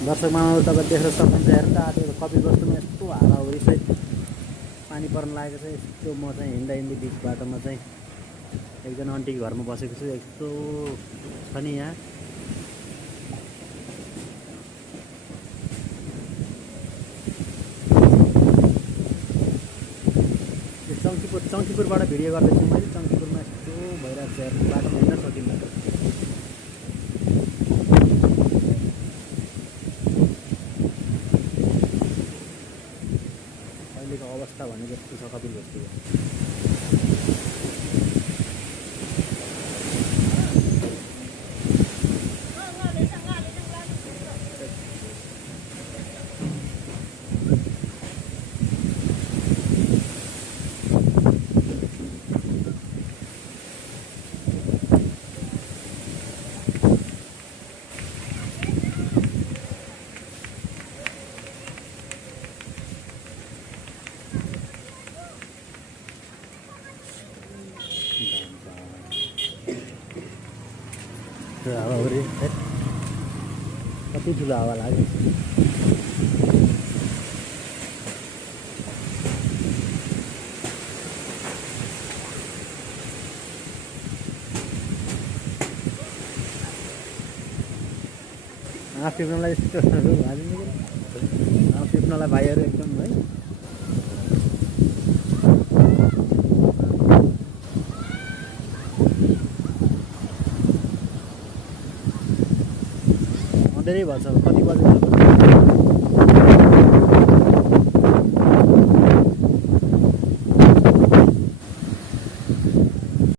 दर्शक महानुभाव तपाईँ देख्न सक्नुहुन्छ हेर्नु त आज कपिल वस्तुमा यस्तो हावाहुरीसहित पानी पर्न लागेको छ। यस्तो म चाहिँ हिँड्दा बिच बाटोमा चाहिँ एकजना आन्टीको घरमा बसेको छु। यस्तो छ नि यहाँ चङ्कीपुरबाट भिडियो गर्दैछु मैले। चङ्कीपुरमा यस्तो भइरहेको छ हेर्नु, बाटोमा हिँड्न सकिन्न। अहिलेको अवस्था भनेको यस्तो छ कपिल वस्तुको। हावाहुरी कति ठुलो हावा लाग्यो। आँप टिप्नलाई यस्तो आँप टिप्नलाई भाइहरू एकदम है। धेरै भएछ, कति बजेको